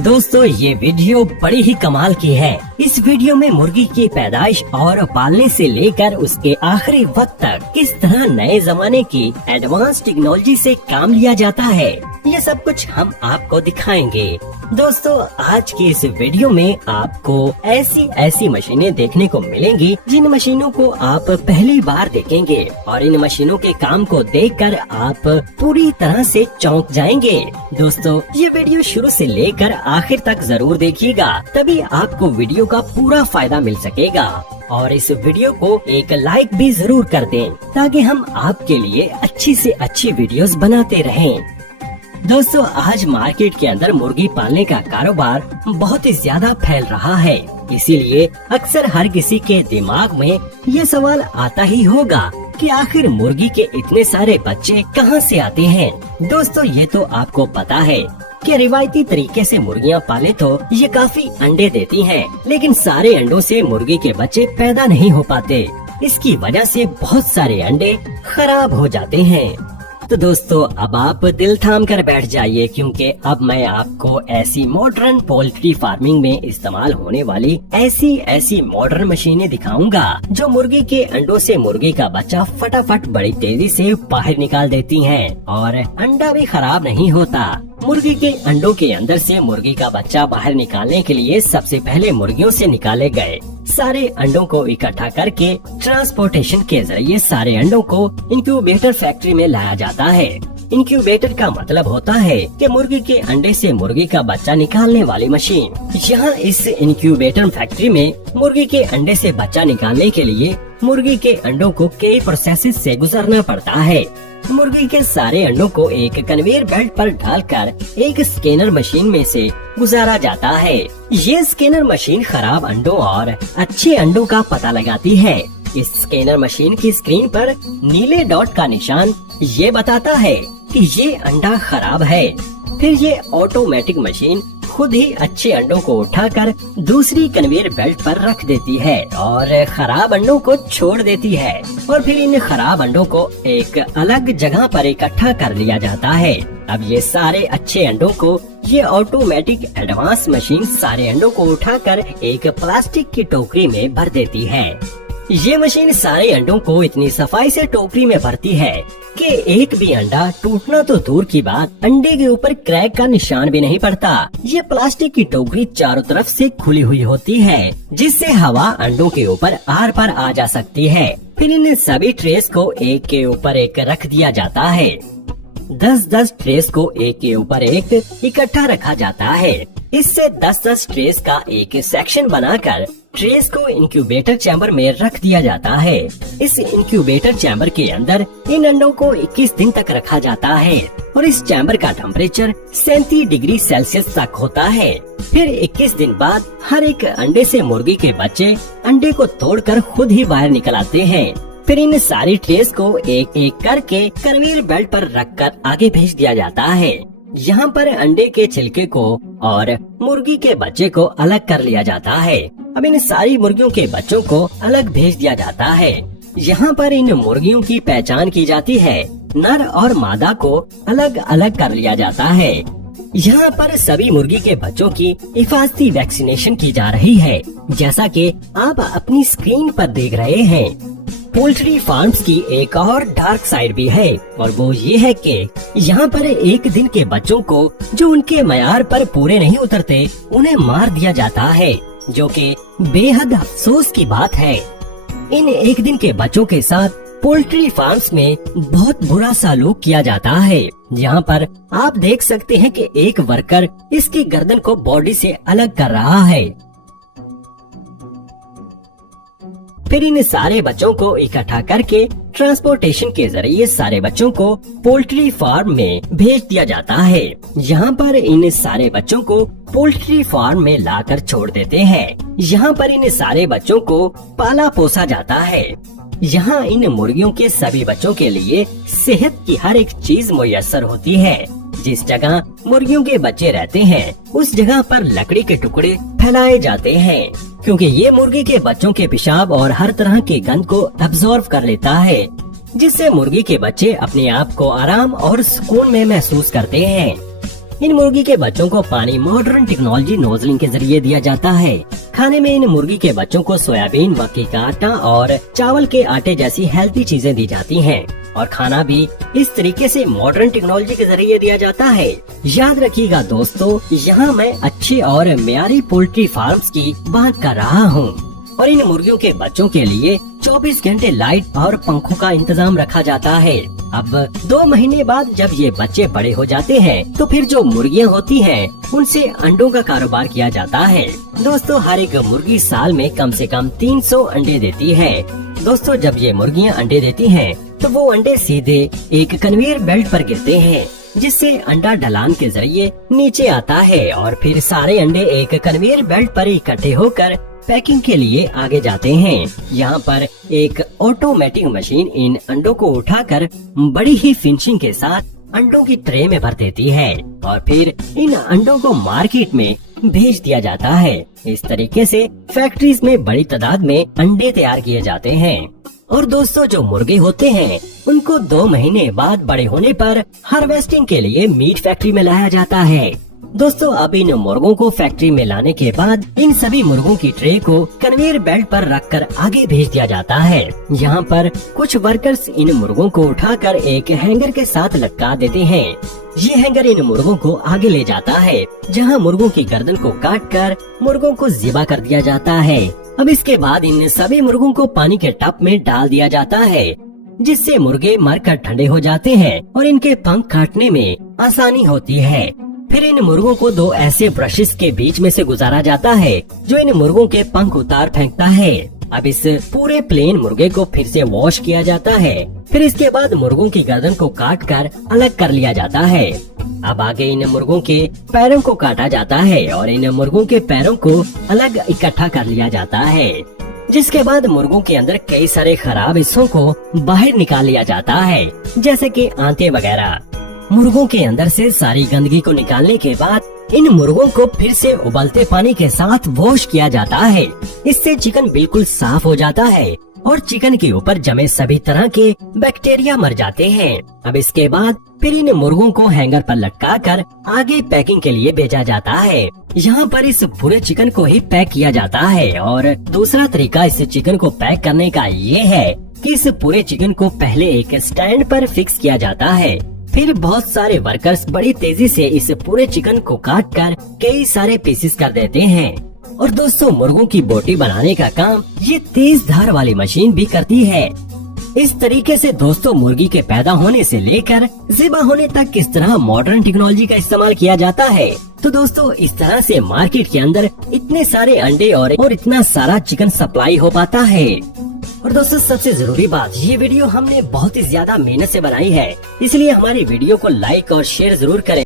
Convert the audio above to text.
दोस्तों ये वीडियो बड़ी ही कमाल की है। इस वीडियो में मुर्गी की पैदाइश और पालने से लेकर उसके आखिरी वक्त तक किस तरह नए जमाने की एडवांस टेक्नोलॉजी से काम लिया जाता है, ये सब कुछ हम आपको दिखाएंगे। दोस्तों आज की इस वीडियो में आपको ऐसी मशीनें देखने को मिलेंगी जिन मशीनों को आप पहली बार देखेंगे और इन मशीनों के काम को देखकर आप पूरी तरह से चौंक जाएंगे। दोस्तों ये वीडियो शुरू से लेकर आखिर तक जरूर देखिएगा, तभी आपको वीडियो का पूरा फायदा मिल सकेगा। और इस वीडियो को एक लाइक भी जरूर कर दें ताकि हम आपके लिए अच्छी से अच्छी वीडियोस बनाते रहें। दोस्तों आज मार्केट के अंदर मुर्गी पालने का कारोबार बहुत ही ज्यादा फैल रहा है, इसीलिए अक्सर हर किसी के दिमाग में ये सवाल आता ही होगा कि आखिर मुर्गी के इतने सारे बच्चे कहाँ से आते हैं। दोस्तों ये तो आपको पता है कि रिवायती तरीके से मुर्गियाँ पाले तो ये काफी अंडे देती हैं, लेकिन सारे अंडों से मुर्गी के बच्चे पैदा नहीं हो पाते। इसकी वजह से बहुत सारे अंडे खराब हो जाते हैं। तो दोस्तों अब आप दिल थाम कर बैठ जाइए, क्योंकि अब मैं आपको ऐसी मॉडर्न पोल्ट्री फार्मिंग में इस्तेमाल होने वाली ऐसी मॉडर्न मशीनें दिखाऊंगा जो मुर्गी के अंडों से मुर्गी का बच्चा फटाफट बड़ी तेजी से बाहर निकाल देती हैं और अंडा भी खराब नहीं होता। मुर्गी के अंडों के अंदर से मुर्गी का बच्चा बाहर निकालने के लिए सबसे पहले मुर्गियों से निकाले गए सारे अंडों को इकट्ठा करके ट्रांसपोर्टेशन के जरिए सारे अंडों को इंक्यूबेटर फैक्ट्री में लाया जाता है। इंक्यूबेटर का मतलब होता है कि मुर्गी के अंडे से मुर्गी का बच्चा निकालने वाली मशीन। यहाँ इस इंक्यूबेटर फैक्ट्री में मुर्गी के अंडे से बच्चा निकालने के लिए मुर्गी के अंडों को कई प्रोसेस से गुजरना पड़ता है। मुर्गी के सारे अंडों को एक कन्वेयर बेल्ट पर डालकर एक स्कैनर मशीन में से गुजारा जाता है। ये स्कैनर मशीन खराब अंडों और अच्छे अंडों का पता लगाती है। इस स्कैनर मशीन की स्क्रीन पर नीले डॉट का निशान ये बताता है कि ये अंडा खराब है। फिर ये ऑटोमेटिक मशीन खुद ही अच्छे अंडों को उठाकर दूसरी कन्वेयर बेल्ट पर रख देती है और खराब अंडों को छोड़ देती है और फिर इन खराब अंडों को एक अलग जगह पर इकट्ठा कर लिया जाता है। अब ये सारे अच्छे अंडों को ये ऑटोमेटिक एडवांस मशीन सारे अंडों को उठाकर एक प्लास्टिक की टोकरी में भर देती है। ये मशीन सारे अंडों को इतनी सफाई से टोकरी में भरती है कि एक भी अंडा टूटना तो दूर की बात, अंडे के ऊपर क्रैक का निशान भी नहीं पड़ता। ये प्लास्टिक की टोकरी चारों तरफ से खुली हुई होती है, जिससे हवा अंडों के ऊपर आर पार आ जा सकती है। फिर इन सभी ट्रेस को एक के ऊपर एक रख दिया जाता है। 10-10 ट्रेस को एक के ऊपर एक इकट्ठा रखा जाता है। इससे 10-10 ट्रेस का एक सेक्शन बनाकर ट्रेस को इंक्यूबेटर चैम्बर में रख दिया जाता है। इस इंक्यूबेटर चैम्बर के अंदर इन अंडों को 21 दिन तक रखा जाता है और इस चैम्बर का टेम्परेचर 37 डिग्री सेल्सियस तक होता है। फिर 21 दिन बाद हर एक अंडे से मुर्गी के बच्चे अंडे को तोड़कर खुद ही बाहर निकल आते हैं। फिर इन सारी ट्रेस को एक एक करके कन्वेयर बेल्ट पर रखकर आगे भेज दिया जाता है। यहाँ पर अंडे के छिलके को और मुर्गी के बच्चे को अलग कर लिया जाता है। अब इन सारी मुर्गियों के बच्चों को अलग भेज दिया जाता है। यहाँ पर इन मुर्गियों की पहचान की जाती है। नर और मादा को अलग अलग कर लिया जाता है। यहाँ पर सभी मुर्गी के बच्चों की हिफाजती वैक्सीनेशन की जा रही है, जैसा कि आप अपनी स्क्रीन पर देख रहे हैं। पोल्ट्री फार्म्स की एक और डार्क साइड भी है और वो ये है कि यहाँ पर एक दिन के बच्चों को जो उनके मयार पर पूरे नहीं उतरते उन्हें मार दिया जाता है, जो कि बेहद अफसोस की बात है। इन एक दिन के बच्चों के साथ पोल्ट्री फार्म्स में बहुत बुरा सलूक किया जाता है। यहाँ पर आप देख सकते हैं कि एक वर्कर इसकी गर्दन को बॉडी से अलग कर रहा है। फिर इन सारे बच्चों को इकट्ठा करके ट्रांसपोर्टेशन के जरिए सारे बच्चों को पोल्ट्री फार्म में भेज दिया जाता है। यहाँ पर इन सारे बच्चों को पोल्ट्री फार्म में लाकर छोड़ देते हैं। यहाँ पर इन सारे बच्चों को पाला पोसा जाता है। यहाँ इन मुर्गियों के सभी बच्चों के लिए सेहत की हर एक चीज मुयस्सर होती है। जिस जगह मुर्गियों के बच्चे रहते हैं उस जगह पर लकड़ी के टुकड़े फैलाए जाते हैं, क्योंकि ये मुर्गी के बच्चों के पेशाब और हर तरह के गंद को अब्सॉर्ब कर लेता है, जिससे मुर्गी के बच्चे अपने आप को आराम और सुकून में महसूस करते हैं। इन मुर्गी के बच्चों को पानी मॉडर्न टेक्नोलॉजी नोजलिंग के जरिए दिया जाता है। खाने में इन मुर्गी के बच्चों को सोयाबीन, मक्की का आटा और चावल के आटे जैसी हेल्थी चीजें दी जाती हैं और खाना भी इस तरीके से मॉडर्न टेक्नोलॉजी के जरिए दिया जाता है। याद रखिएगा दोस्तों, यहाँ मैं अच्छे और मियारी पोल्ट्री फार्म्स की बात कर रहा हूँ और इन मुर्गियों के बच्चों के लिए 24 घंटे लाइट और पंखों का इंतजाम रखा जाता है। अब 2 महीने बाद जब ये बच्चे बड़े हो जाते हैं तो फिर जो मुर्गियाँ होती हैं उनसे अंडों का कारोबार किया जाता है। दोस्तों, हर एक मुर्गी साल में कम से कम 300 अंडे देती है। दोस्तों, जब ये मुर्गियाँ अंडे देती हैं तो वो अंडे सीधे एक कन्वेयर बेल्ट पर गिरते हैं, जिससे अंडा ढलान के जरिए नीचे आता है और फिर सारे अंडे एक कन्वेयर बेल्ट पर इकट्ठे होकर पैकिंग के लिए आगे जाते हैं। यहाँ पर एक ऑटोमेटिक मशीन इन अंडों को उठाकर बड़ी ही फिनिशिंग के साथ अंडों की ट्रे में भर देती है और फिर इन अंडों को मार्केट में भेज दिया जाता है। इस तरीके से फैक्ट्रीज में बड़ी तादाद में अंडे तैयार किए जाते हैं। और दोस्तों, जो मुर्गे होते हैं उनको 2 महीने बाद बड़े होने पर हार्वेस्टिंग के लिए मीट फैक्ट्री में लाया जाता है। दोस्तों, अब इन मुर्गों को फैक्ट्री में लाने के बाद इन सभी मुर्गों की ट्रे को कन्वेयर बेल्ट पर रखकर आगे भेज दिया जाता है। यहाँ पर कुछ वर्कर्स इन मुर्गों को उठाकर एक हैंगर के साथ लटका देते हैं। ये हैंगर इन मुर्गों को आगे ले जाता है, जहाँ मुर्गों की गर्दन को काटकर मुर्गों को ज़िबा कर दिया जाता है। अब इसके बाद इन सभी मुर्गों को पानी के टब में डाल दिया जाता है, जिससे मुर्गे मरकर ठंडे हो जाते हैं और इनके पंख काटने में आसानी होती है। फिर इन मुर्गों को 2 ऐसे ब्रशेस के बीच में से गुजारा जाता है जो इन मुर्गों के पंख उतार फेंकता है। अब इस पूरे प्लेन मुर्गे को फिर से वॉश किया जाता है। फिर इसके बाद मुर्गों की गर्दन को काट कर अलग कर लिया जाता है। अब आगे इन मुर्गों के पैरों को काटा जाता है और इन मुर्गों के पैरों को अलग इकट्ठा कर लिया जाता है, जिसके बाद मुर्गों के अंदर कई सारे खराब हिस्सों को बाहर निकाल लिया जाता है, जैसे कि आंतें वगैरह। मुर्गों के अंदर से सारी गंदगी को निकालने के बाद इन मुर्गों को फिर से उबलते पानी के साथ वॉश किया जाता है। इससे चिकन बिल्कुल साफ हो जाता है और चिकन के ऊपर जमे सभी तरह के बैक्टीरिया मर जाते हैं। अब इसके बाद फिर इन मुर्गों को हैंगर पर लटकाकर आगे पैकिंग के लिए भेजा जाता है। यहाँ पर इस पूरे चिकन को ही पैक किया जाता है और दूसरा तरीका इस चिकन को पैक करने का ये है कि इस पूरे चिकन को पहले एक स्टैंड पर फिक्स किया जाता है। फिर बहुत सारे वर्कर्स बड़ी तेजी से इस पूरे चिकन को काटकर कई सारे पीसेस कर देते हैं। और दोस्तों, मुर्गों की बोटी बनाने का काम ये तेज धार वाली मशीन भी करती है। इस तरीके से दोस्तों, मुर्गी के पैदा होने से लेकर ज़िबा होने तक किस तरह मॉडर्न टेक्नोलॉजी का इस्तेमाल किया जाता है। तो दोस्तों, इस तरह से मार्केट के अंदर इतने सारे अंडे और इतना सारा चिकन सप्लाई हो पाता है। और दोस्तों, सबसे जरूरी बात, ये वीडियो हमने बहुत ही ज्यादा मेहनत से बनाई है, इसलिए हमारी वीडियो को लाइक और शेयर जरूर करें।